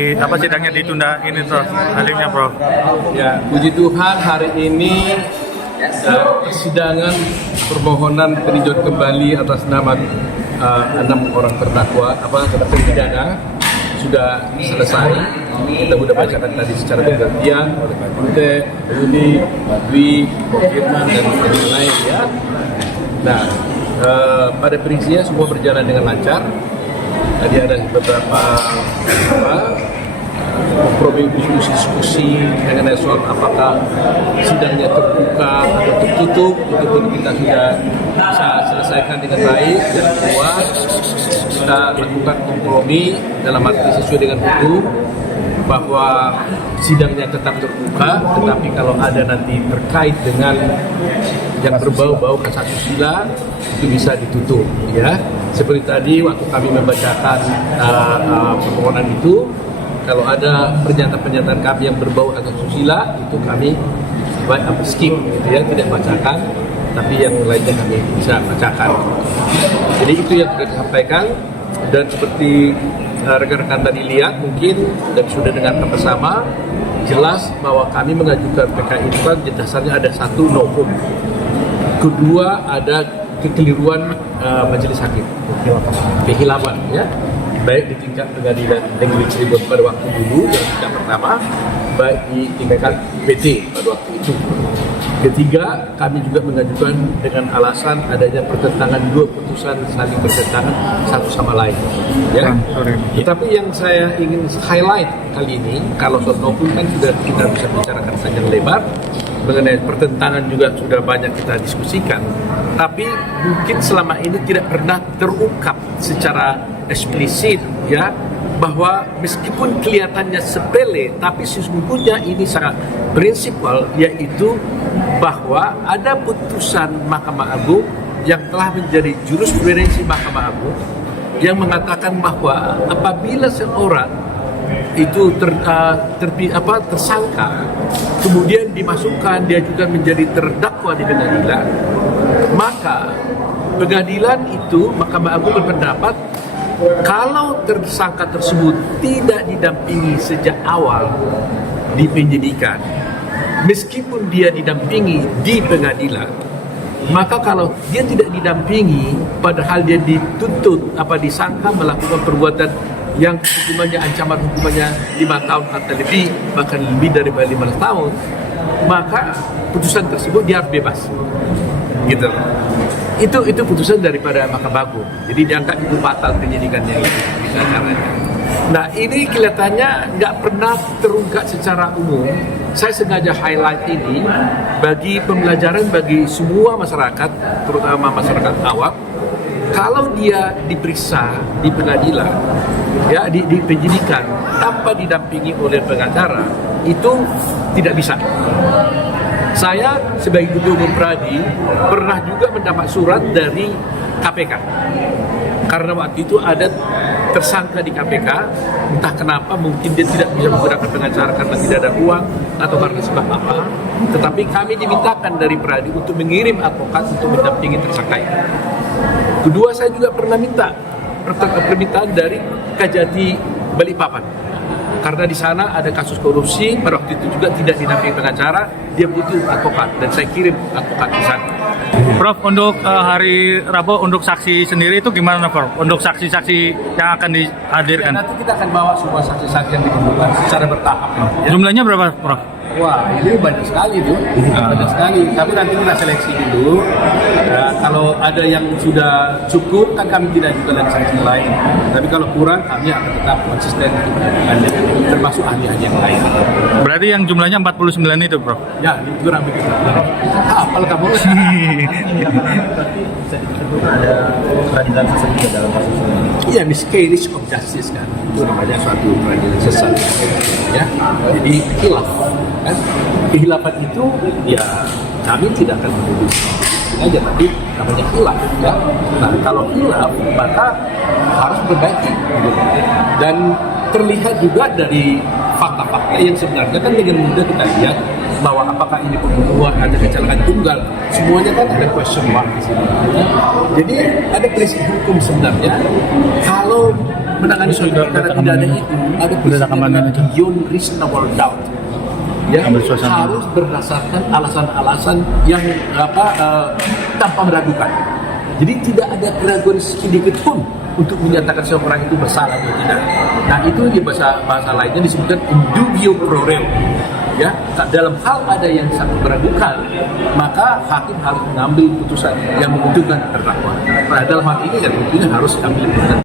Apa sidangnya ditunda ini, Prof? Hadirnya, Prof? Ya, puji Tuhan hari ini persidangan permohonan peninjauan kembali atas nama 6 orang terdakwa terpidana sudah selesai. Kita sudah bacakan tadi secara bergantian oleh Pak Gute, Yudi, Pak Dwi, Pak Firman, dan lain-lain ya. Nah, pada prinsipnya semua berjalan dengan lancar. Tadi ada beberapa kompromi diskusi mengenai soal apakah sidangnya terbuka atau tertutup, itu pun kita sudah bisa selesaikan dengan baik. Dan kedua, kita lakukan kompromi dalam arti sesuai dengan hukum bahwa sidangnya tetap terbuka, tetapi kalau ada nanti terkait dengan yang berbau-bau asusila itu bisa ditutup ya. Seperti tadi waktu kami membacakan permohonan itu, kalau ada pernyataan-pernyataan kami yang berbau asusila itu kami skip gitu ya, tidak bacakan, tapi yang lainnya kami bisa bacakan. Jadi itu yang sudah disampaikan, dan seperti rekan-rekan tadi lihat mungkin dan sudah dengarkan bersama, jelas bahwa kami mengajukan PK itu kan dasarnya ada satu novum, kedua ada kekeliruan majelis hakim, kehilapan ya, baik di tingkat pengadilan negeri Cirebon pada waktu dulu yang tingkat pertama, baik di tingkat PT pada waktu itu. Ketiga, kami juga mengajukan dengan alasan adanya pertentangan dua putusan saling bertentangan satu sama lain. Ya. Tetapi yang saya ingin highlight kali ini, kalau soal novum kan sudah kita bisa bicarakan panjang lebar, mengenai pertentangan juga sudah banyak kita diskusikan, tapi mungkin selama ini tidak pernah terungkap secara eksplisit ya, bahwa meskipun kelihatannya sepele, tapi sesungguhnya ini sangat prinsipal, yaitu bahwa ada putusan Mahkamah Agung yang telah menjadi jurisprudensi Mahkamah Agung yang mengatakan bahwa apabila seorang itu tersangka, kemudian dimasukkan dia juga menjadi terdakwa di pengadilan, maka pengadilan itu, Mahkamah Agung berpendapat kalau tersangka tersebut tidak didampingi sejak awal di penyidikan, meskipun dia didampingi di pengadilan, maka kalau dia tidak didampingi padahal dia dituntut disangka melakukan perbuatan yang hukumannya, ancaman hukumannya 5 tahun atau lebih, bahkan lebih dari 15 tahun, maka putusan tersebut dia harus bebas gitu. Itu putusan daripada Mahkamah Agung. Jadi dianggap itu batal penyidikannya itu bisa caranya. Nah, ini kelihatannya nggak pernah terungkap secara umum. Saya sengaja highlight ini bagi pembelajaran bagi semua masyarakat, terutama masyarakat awam. Kalau dia diperiksa di pengadilan, ya di penyidikan tanpa didampingi oleh pengacara, itu tidak bisa. Saya sebagai Ketua Umum Pradi pernah juga mendapat surat dari KPK, karena waktu itu ada tersangka di KPK, entah kenapa mungkin dia tidak bisa menggunakan pengacara karena tidak ada uang atau karena sebab apa, tetapi kami dimintakan dari Pradi untuk mengirim advokat untuk mendampingi tersangka itu. Kedua, saya juga pernah minta permintaan dari Kajati Balikpapan, karena di sana ada kasus korupsi, pada waktu itu juga tidak didampingi pengacara, dia butuh advokat, dan saya kirim advokat di sana. Prof, untuk hari Rabu untuk saksi sendiri itu gimana, Prof? Untuk saksi-saksi yang akan dihadirkan? Ya, nanti kita akan bawa semua saksi-saksi yang dikumpulkan secara bertahap. Ya. Jumlahnya berapa, Prof? Wah, ini banyak sekali tuh, banyak sekali. Tapi nanti kita seleksi dulu. Ya, kalau ada yang sudah cukup, kan kami tidak juga dan saksi lain. Tapi kalau kurang, kami akan tetap konsisten termasuk ahli-ahli yang lain. Berarti yang jumlahnya 49 itu, Prof? Ya, kurang begitu. Apal kamu? Ada peradilan sesat juga dalam kasus ini. Iya, miscarriage of justice kan, itu namanya suatu peradilan sesat. Ya, jadi khilaf. Kan? Kehilafan itu ya kami tidak akan menuduh aja, tapi namanya khilaf ya. Nah, kalau khilaf maka harus perbaiki gitu. Dan terlihat juga dari fakta-fakta yang sebenarnya kan dengan mudah kita lihat bahwa apakah ini pembunuhan, ada kecelakaan tunggal, semuanya kan ada question mark di sini. Jadi ada prinsip hukum sebenarnya, kalau menangani suatu perkara pidana itu ada peristiwa beyond reasonable doubt. Ya, Ambil suasana. harus berdasarkan alasan-alasan yang tanpa meragukan. Jadi tidak ada keraguan sedikit pun untuk menyatakan seorang itu bersalah atau tidak. Nah itu di bahasa lainnya disebutkan in dubio pro reo. Ya, dalam hal ada yang sangat meragukan, maka hakim harus mengambil putusan yang menguntungkan terdakwa. Nah dalam hal ini ya tentunya harus ambil putusan